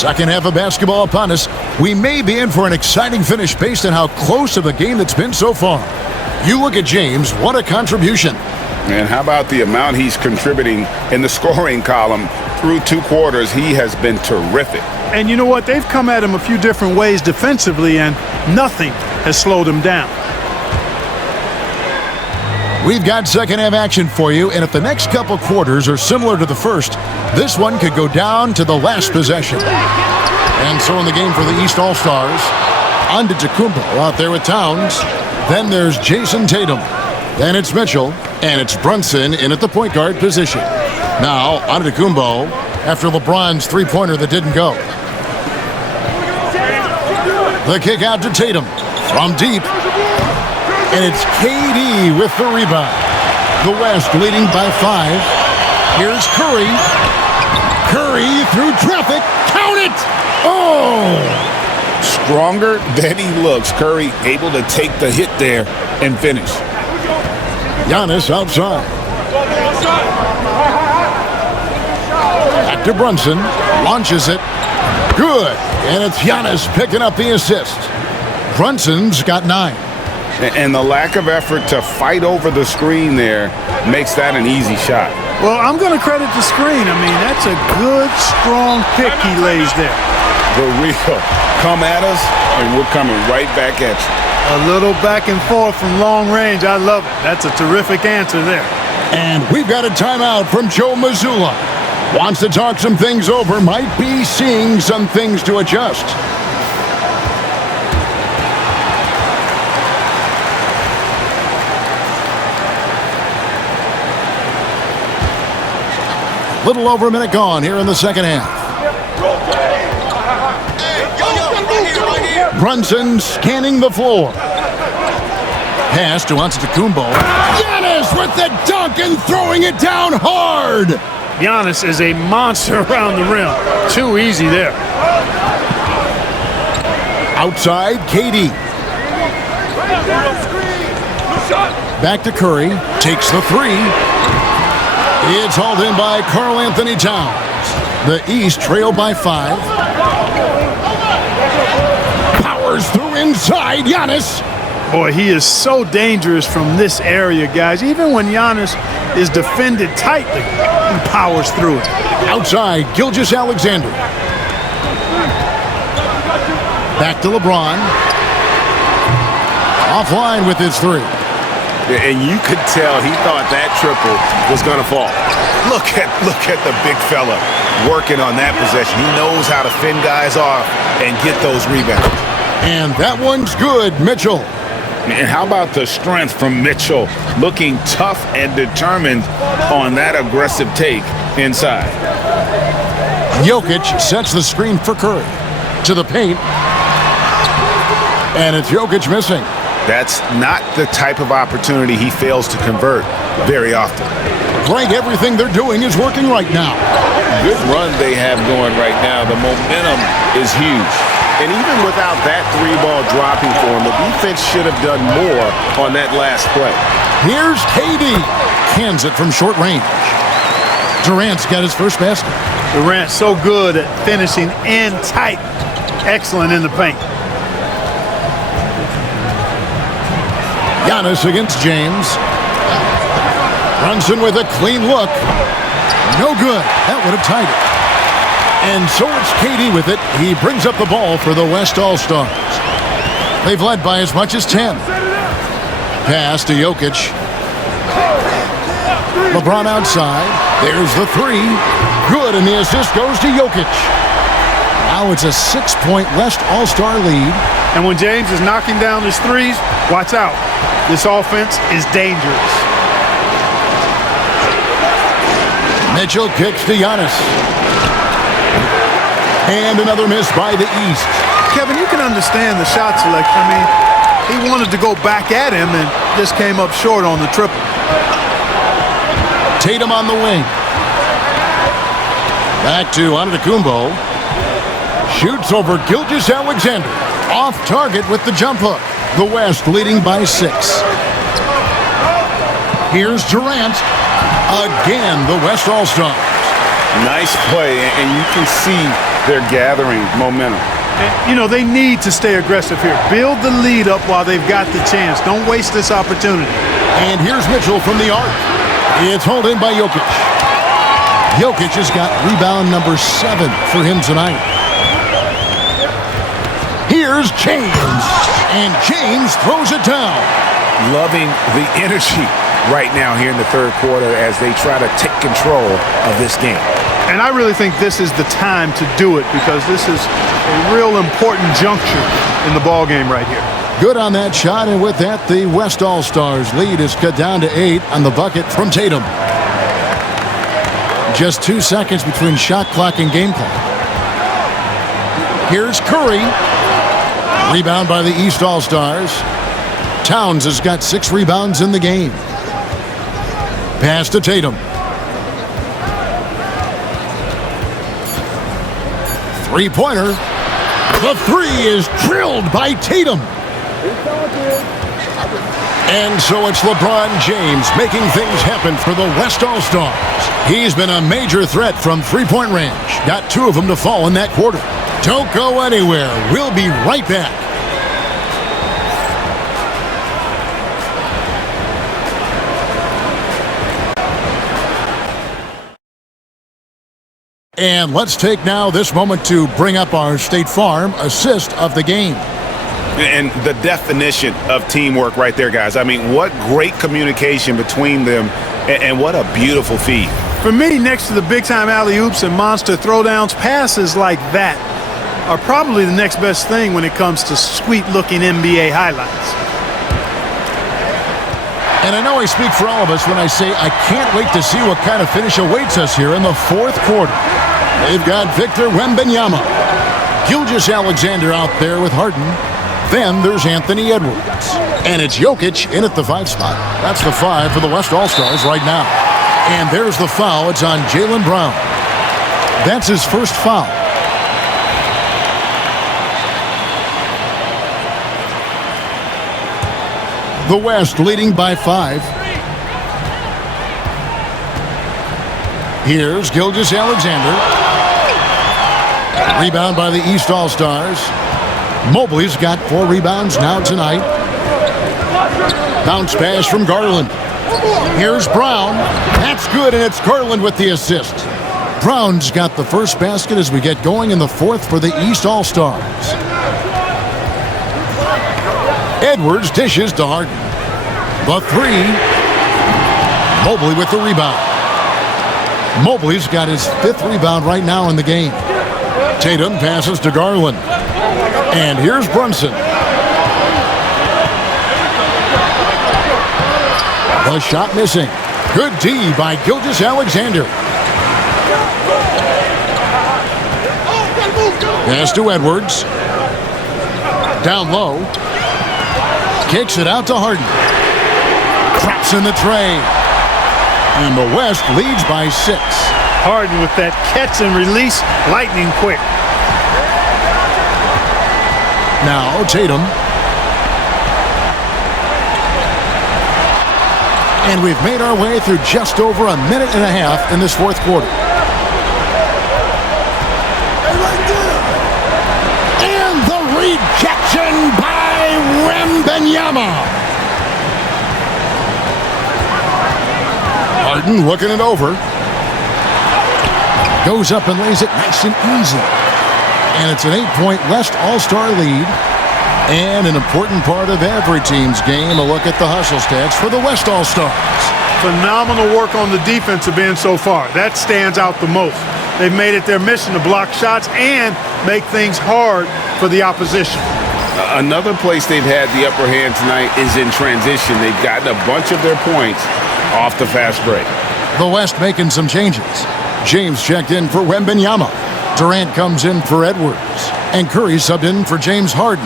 Second half of basketball upon us. We may be in for an exciting finish based on how close of a game that's been so far. You look at James, what a contribution. And how about the amount he's contributing in the scoring column through 2 quarters? He has been terrific. And you know what? They've come at him a few different ways defensively, and nothing has slowed him down. We've got second half action for you, and if the next couple quarters are similar to the first, this one could go down to the last possession. And so in the game for the East All-Stars, Antetokounmpo out there with Towns. Then there's Jason Tatum. Then it's Mitchell, and it's Brunson in at the point guard position. Now, Antetokounmpo after LeBron's three-pointer that didn't go. The kick out to Tatum from deep. And it's KD with the rebound. The West leading by 5. Here's Curry. Curry through traffic. Count it! Oh! Stronger than he looks. Curry able to take the hit there and finish. Giannis outside. Back to Brunson. Launches it. Good. And it's Giannis picking up the assist. Brunson's got 9. And the lack of effort to fight over the screen there makes that an easy shot. Well, I'm going to credit the screen. I mean, that's a good, strong pick he lays there. The real come at us, and we're coming right back at you. A little back and forth from long range. I love it. That's a terrific answer there. And we've got a timeout from Joe Mazzulla. Wants to talk some things over. Might be seeing some things to adjust. Little over a minute gone here in the second half. Brunson scanning the floor. Pass to Antetokounmpo. Giannis with the dunk and throwing it down hard. Giannis is a monster around the rim. Too easy there. Outside, KD. Back to Curry. Takes the 3. It's hauled in by Karl Anthony Towns. The East trail by 5. Powers through inside, Giannis. Boy, he is so dangerous from this area, guys. Even when Giannis is defended tightly, he powers through it. Outside, Gilgeous-Alexander. Back to LeBron. Offline with his 3. And you could tell he thought that triple was going to fall. Look at the big fella working on that possession. He knows how to fend guys off and get those rebounds. And that one's good, Mitchell. And how about the strength from Mitchell, looking tough and determined on that aggressive take inside. Jokic sets the screen for Curry. To the paint. And it's Jokic missing. That's not the type of opportunity he fails to convert very often. Like everything they're doing is working right now. Good run they have going right now. The momentum is huge. And even without that 3-ball dropping for him, the defense should have done more on that last play. Here's KD. Cans it from short range. Durant's got his first basket. Durant so good at finishing in tight. Excellent in the paint. Giannis against James. Brunson with a clean look. No good. That would have tied it. And so it's KD with it. He brings up the ball for the West All-Stars. They've led by as much as 10. Pass to Jokic. LeBron outside. There's the 3. Good, and the assist goes to Jokic. Now it's a 6-point West All-Star lead. And when James is knocking down his 3s, watch out. This offense is dangerous. Mitchell kicks to Giannis. And another miss by the East. Kevin, you can understand the shot selection. I mean, he wanted to go back at him and just came up short on the triple. Tatum on the wing. Back to Antetokounmpo. Shoots over Gilgeous-Alexander. Off target with the jump hook. The West leading by 6. Here's Durant. Again, the West All-Stars. Nice play, and you can see they're gathering momentum. And, you know, they need to stay aggressive here. Build the lead up while they've got the chance. Don't waste this opportunity. And here's Mitchell from the arc. It's hauled in by Jokic. Jokic has got rebound number 7 for him tonight. Here's James. And James throws it down. Loving the energy right now here in the third quarter as they try to take control of this game. And I really think this is the time to do it because this is a real important juncture in the ball game right here. Good on that shot, and with that, the West All-Stars lead is cut down to 8 on the bucket from Tatum. Just 2 seconds between shot clock and game clock. Here's Curry. Rebound by the East All-Stars. Towns has got 6 rebounds in the game. Pass to Tatum. 3-pointer. The 3 is drilled by Tatum. And so it's LeBron James making things happen for the West All-Stars. He's been a major threat from three-point range. Got 2 of them to fall in that quarter. Don't go anywhere. We'll be right back. And let's take now this moment to bring up our State Farm assist of the game. And the definition of teamwork right there, guys. I mean, what great communication between them, and what a beautiful feed. For me, next to the big-time alley-oops and monster throwdowns, passes like that are probably the next best thing when it comes to sweet-looking NBA highlights. And I know I speak for all of us when I say I can't wait to see what kind of finish awaits us here in the fourth quarter. They've got Victor Wembanyama. Gilgeous-Alexander out there with Harden. Then there's Anthony Edwards. And it's Jokic in at the 5 spot. That's the 5 for the West All-Stars right now. And there's the foul. It's on Jaylen Brown. That's his first foul. The West leading by 5. Here's Gilgeous-Alexander. Rebound by the East All-Stars. Mobley's got 4 rebounds now tonight. Bounce pass from Garland. Here's Brown. That's good, and it's Garland with the assist. Brown's got the first basket as we get going in the fourth for the East All-Stars. Edwards dishes to Harden. The 3. Mobley with the rebound. Mobley's got his 5th rebound right now in the game. Tatum passes to Garland. And here's Brunson. The shot missing. Good D by Gilgeous-Alexander. Pass to Edwards. Down low. Kicks it out to Harden. Drops in the tray. And the West leads by 6. Harden with that catch and release, lightning quick. Now Tatum. And we've made our way through just over a minute and a half in this fourth quarter. And the rejection by Wembanyama. Harden looking it over. Goes up and lays it nice and easy. And it's an 8-point West All-Star lead. And an important part of every team's game, a look at the hustle stats for the West All-Stars. Phenomenal work on the defensive end so far. That stands out the most. They've made it their mission to block shots and make things hard for the opposition. Another place they've had the upper hand tonight is in transition. They've gotten a bunch of their points off the fast break. The West making some changes. James checked in for Wembanyama. Durant comes in for Edwards. And Curry subbed in for James Harden.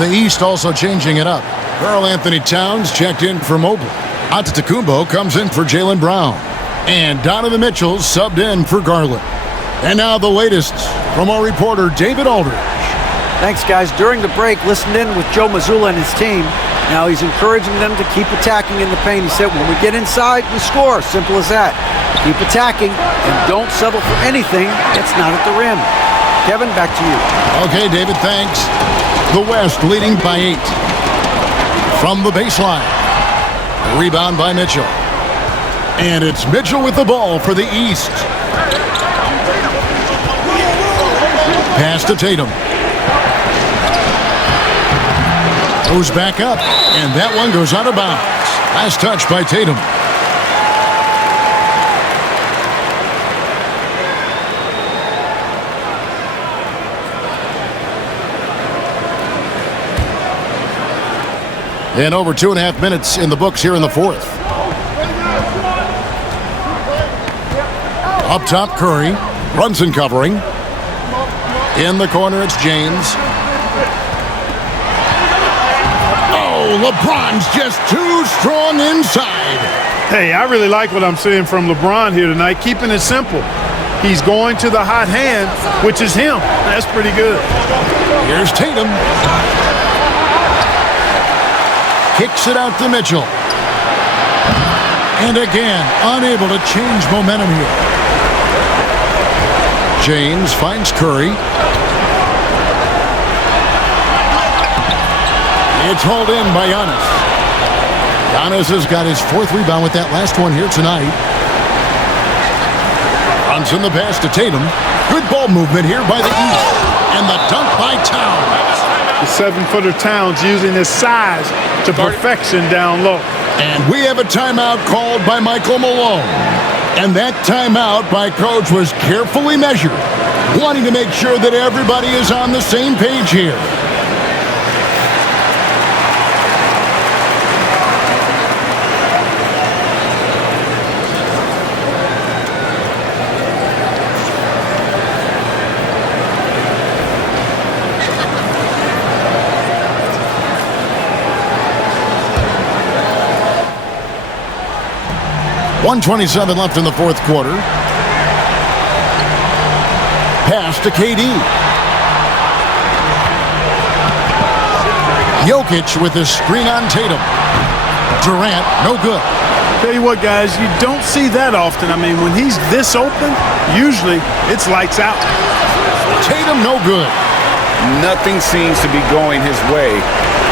The East also changing it up. Karl-Anthony Towns checked in for Mobley. Antetokounmpo comes in for Jaylen Brown. And Donovan Mitchell subbed in for Garland. And now the latest from our reporter, David Aldridge. Thanks, guys. During the break, listened in with Joe Mazzulla and his team. Now he's encouraging them to keep attacking in the paint. He said, when we get inside, we score. Simple as that. Keep attacking and don't settle for anything that's not at the rim. Kevin, back to you. Okay, David, thanks. The West leading by 8. From the baseline. Rebound by Mitchell. And it's Mitchell with the ball for the East. Pass to Tatum. Goes back up, and that one goes out of bounds. Last touch by Tatum. And over 2.5 minutes in the books here in the fourth. Up top, Curry. Brunson covering. In the corner, it's James. Oh, LeBron's just too strong inside. Hey, I really like what I'm seeing from LeBron here tonight, keeping it simple. He's going to the hot hand, which is him. That's pretty good. Here's Tatum. Kicks it out to Mitchell. And again, unable to change momentum here. James finds Curry. It's hauled in by Giannis. Giannis has got his 4th rebound with that last one here tonight. Runs in the pass to Tatum. Good ball movement here by the East. And the dunk by Towns. The 7-footer Towns using his size to perfection down low. And we have a timeout called by Michael Malone. And that timeout by Coach was carefully measured, wanting to make sure that everybody is on the same page here. .127 left in the fourth quarter. Pass to KD. Jokic with his screen on Tatum. Durant, no good. Tell you what, guys, you don't see that often. I mean, when he's this open, usually it's lights out. Tatum, no good. Nothing seems to be going his way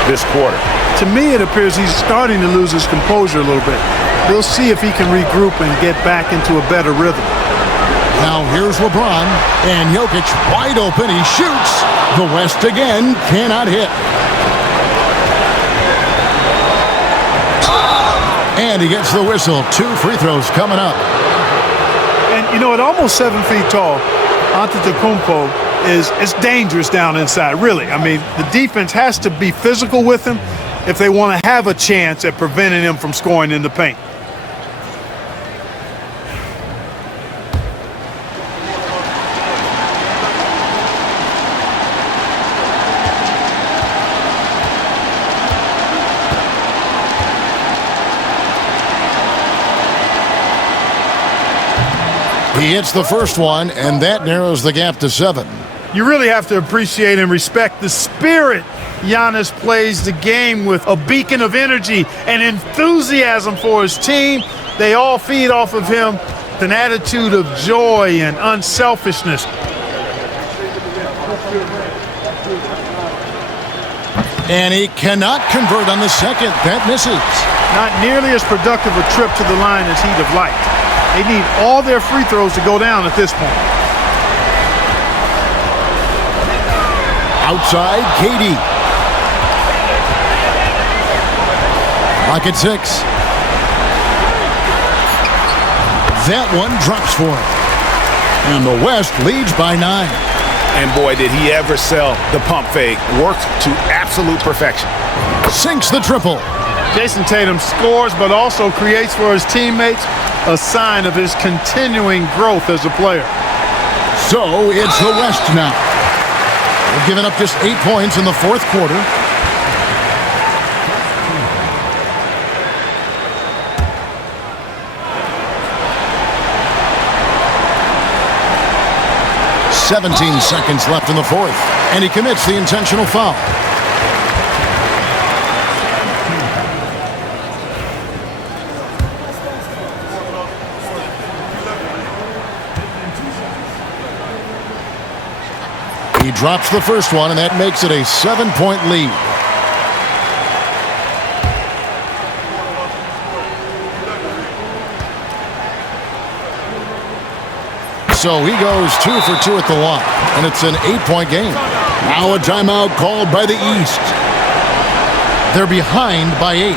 this quarter. To me, it appears he's starting to lose his composure a little bit. We'll see if he can regroup and get back into a better rhythm. Now here's LeBron, and Jokic wide open. He shoots. The West again cannot hit. And he gets the whistle. 2 free throws coming up. And, you know, at almost 7 feet tall, Antetokounmpo is dangerous down inside, really. I mean, the defense has to be physical with him if they want to have a chance at preventing him from scoring in the paint. He hits the first one, and that narrows the gap to 7. You really have to appreciate and respect the spirit Giannis plays the game with, a beacon of energy and enthusiasm for his team. They all feed off of him, an attitude of joy and unselfishness. And he cannot convert on the second. That misses. Not nearly as productive a trip to the line as he'd have liked. They need all their free throws to go down at this point. Outside, KD. Clock at 6. That one drops for him. And the West leads by 9. And boy, did he ever sell the pump fake. Worked to absolute perfection. Sinks the triple. Jason Tatum scores, but also creates for his teammates, a sign of his continuing growth as a player. So it's the West now. They've given up just 8 points in the fourth quarter. "17 seconds left in the fourth, and he commits the intentional foul. He drops the first one, and that makes it a 7-point lead. So he goes 2 for 2 at the line, and it's an 8-point game. Now a timeout called by the East. They're behind by 8.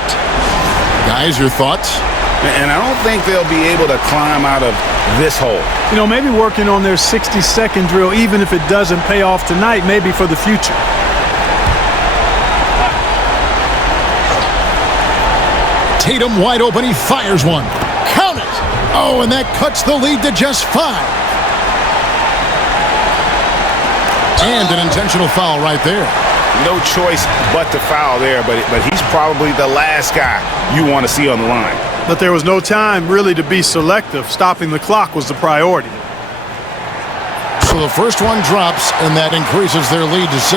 Guys, your thoughts? And I don't think they'll be able to climb out of this hole. You know, maybe working on their 60-second drill, even if it doesn't pay off tonight, maybe for the future. Tatum wide open. He fires one. Count it. Oh, and that cuts the lead to just 5. And an intentional foul right there. No choice but to foul there, but he's probably the last guy you want to see on the line. But there was no time really to be selective. Stopping the clock was the priority. So the first one drops, and that increases their lead to 6.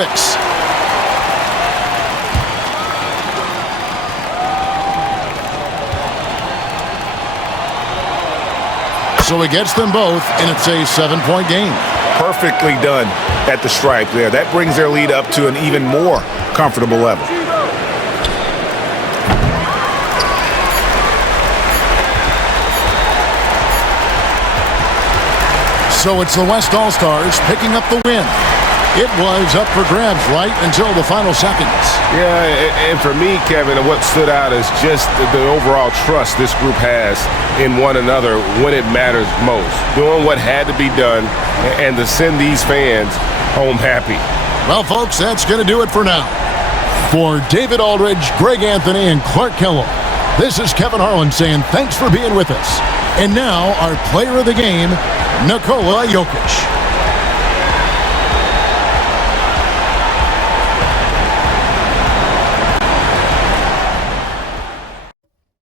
So he gets them both, and it's a 7-point game. Perfectly done at the stripe there. That brings their lead up to an even more comfortable level. So it's the West All-Stars picking up the win. It was up for grabs right until the final seconds. Yeah, and for me, Kevin, what stood out is just the overall trust this group has in one another when it matters most. Doing what had to be done and to send these fans home happy. Well, folks, that's going to do it for now. For David Aldridge, Greg Anthony, and Clark Kellogg, this is Kevin Harlan saying thanks for being with us. And now, our player of the game, Nikola Jokic.